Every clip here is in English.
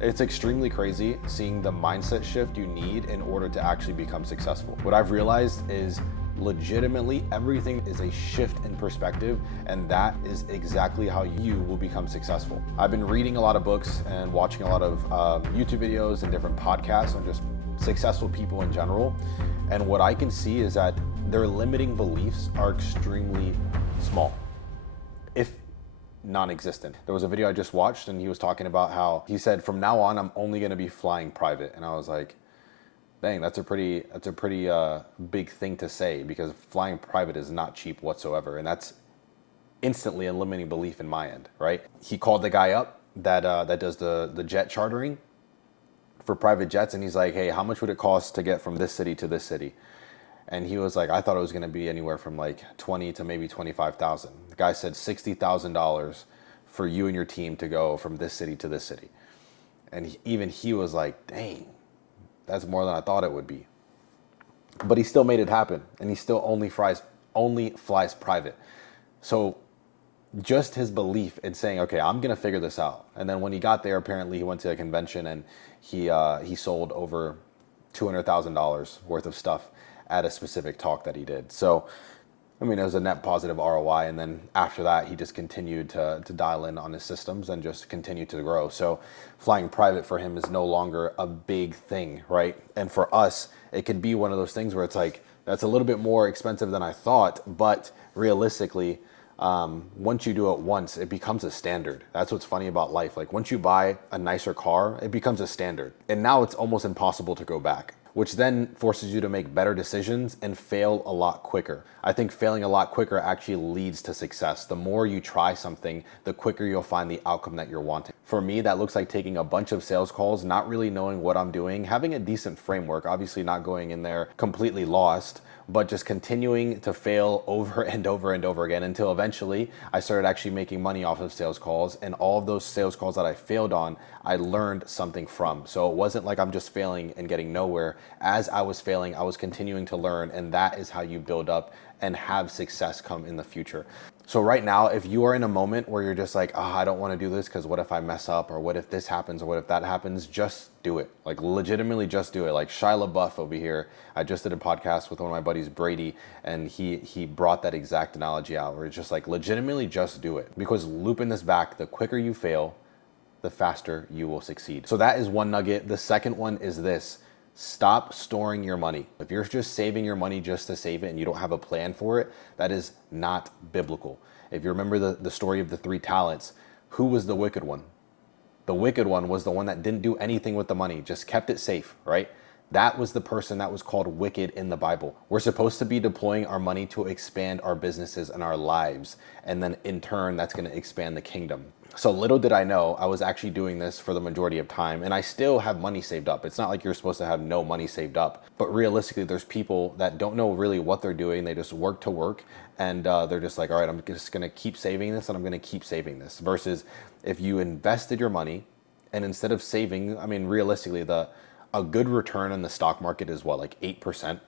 It's extremely crazy seeing the mindset shift you need in order to actually become successful. What I've realized is legitimately everything is a shift in perspective, and that is exactly how you will become successful. I've been reading a lot of books and watching a lot of YouTube videos and different podcasts on just successful people in general. And what I can see is that their limiting beliefs are extremely small, if non-existent. There was a video I just watched and he was talking about how he said, from now on, I'm only going to be flying private. And I was like, dang, that's a pretty big thing to say, because flying private is not cheap whatsoever. And that's instantly a limiting belief in my end, right? He called the guy up that does the jet chartering for private jets. And he's like, hey, how much would it cost to get from this city to this city? And he was like, I thought it was going to be anywhere from like 20 to maybe 25,000. The guy said $60,000 for you and your team to go from this city to this city. And even he was like, dang, that's more than I thought it would be. But he still made it happen, and he still only flies private. So just his belief in saying, okay, I'm going to figure this out. And then when he got there, apparently he went to a convention and he sold over $200,000 worth of stuff at a specific talk that he did. So, I mean, it was a net positive ROI. And then after that, he just continued to dial in on his systems and just continue to grow. So flying private for him is no longer a big thing, right? And for us, it could be one of those things where it's like, that's a little bit more expensive than I thought. But realistically, once you do it once, it becomes a standard. That's what's funny about life. Like once you buy a nicer car, it becomes a standard. And now it's almost impossible to go back, which then forces you to make better decisions and fail a lot quicker. I think failing a lot quicker actually leads to success. The more you try something, the quicker you'll find the outcome that you're wanting. For me, that looks like taking a bunch of sales calls, not really knowing what I'm doing, having a decent framework, obviously not going in there completely lost, but just continuing to fail over and over and over again until eventually I started actually making money off of sales calls. And all of those sales calls that I failed on, I learned something from. So it wasn't like I'm just failing and getting nowhere. As I was failing, I was continuing to learn, and that is how you build up and have success come in the future. So right now, if you are in a moment where you're just like, I don't want to do this because what if I mess up, or what if this happens, or what if that happens, just do it. Like legitimately just do it. Like Shia LaBeouf over here, I just did a podcast with one of my buddies, Brady, and he brought that exact analogy out where it's just like legitimately just do it. Because looping this back, the quicker you fail, the faster you will succeed. So that is one nugget. The second one is this: stop storing your money. If you're just saving your money just to save it and you don't have a plan for it, that is not biblical. If you remember the story of the 3 talents, who was the wicked one? The wicked one was the one that didn't do anything with the money, just kept it safe, right? That was the person that was called wicked in the Bible. We're supposed to be deploying our money to expand our businesses and our lives. And then in turn, that's going to expand the kingdom. So little did I know, I was actually doing this for the majority of time, and I still have money saved up. It's not like you're supposed to have no money saved up, but realistically, there's people that don't know really what they're doing. They just work to work, and they're just like, all right, I'm just going to keep saving this, and I'm going to keep saving this. Versus if you invested your money, and instead of saving, I mean, realistically, a good return in the stock market is what, like 8%?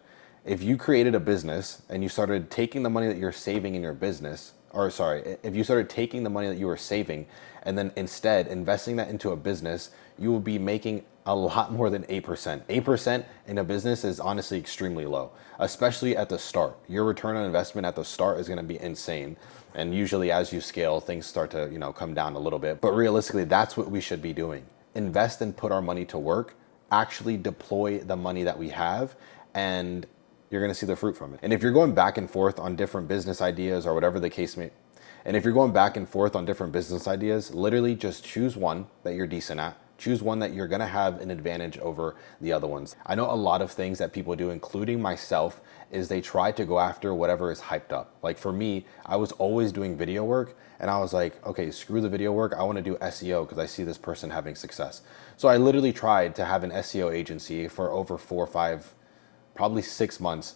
If you created a business and you started taking the money that you're saving in your business, if you started taking the money that you were saving and then instead investing that into a business, you will be making a lot more than 8%. 8% in a business is honestly extremely low, especially at the start. Your return on investment at the start is going to be insane. And usually as you scale, things start to, come down a little bit. But realistically, that's what we should be doing. Invest and put our money to work, actually deploy the money that we have, and you're going to see the fruit from it. And if you're going back and forth on different business ideas or whatever the case may, literally just choose one that you're decent at. Choose one that you're going to have an advantage over the other ones. I know a lot of things that people do, including myself, is they try to go after whatever is hyped up. Like for me, I was always doing video work, and I was like, okay, screw the video work. I want to do SEO because I see this person having success. So I literally tried to have an SEO agency for over 4 or 5, probably 6 months.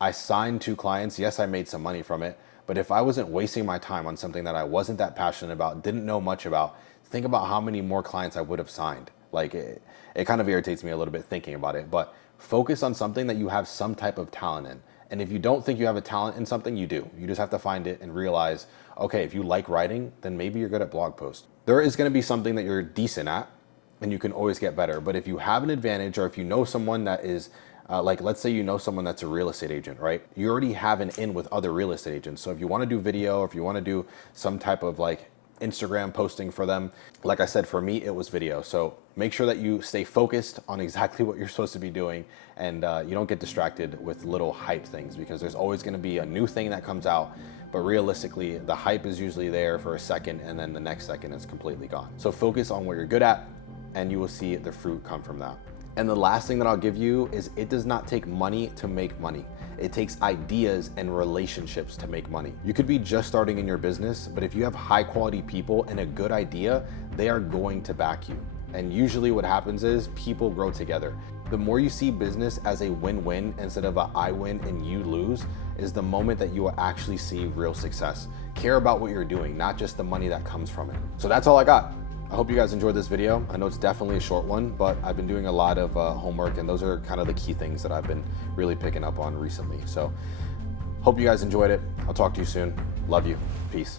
I signed 2 clients. Yes, I made some money from it. But if I wasn't wasting my time on something that I wasn't that passionate about, didn't know much about, think about how many more clients I would have signed. Like it kind of irritates me a little bit thinking about it, but focus on something that you have some type of talent in. And if you don't think you have a talent in something, you do. You just have to find it and realize, okay, if you like writing, then maybe you're good at blog posts. There is going to be something that you're decent at, and you can always get better. But if you have an advantage, or if you know someone that is like, let's say you know someone that's a real estate agent, right? You already have an in with other real estate agents. So if you want to do video, or if you want to do some type of like Instagram posting for them, like I said, for me, it was video. So make sure that you stay focused on exactly what you're supposed to be doing, and you don't get distracted with little hype things, because there's always going to be a new thing that comes out. But realistically, the hype is usually there for a second, and then the next second it's completely gone. So focus on what you're good at, and you will see the fruit come from that. And the last thing that I'll give you is, it does not take money to make money. It takes ideas and relationships to make money. You could be just starting in your business, but if you have high quality people and a good idea, they are going to back you. And usually what happens is people grow together. The more you see business as a win-win instead of a I win and you lose, is the moment that you will actually see real success. Care about what you're doing, not just the money that comes from it. So that's all I got. I hope you guys enjoyed this video. I know it's definitely a short one, but I've been doing a lot of homework, and those are kind of the key things that I've been really picking up on recently. So hope you guys enjoyed it. I'll talk to you soon. Love you. Peace.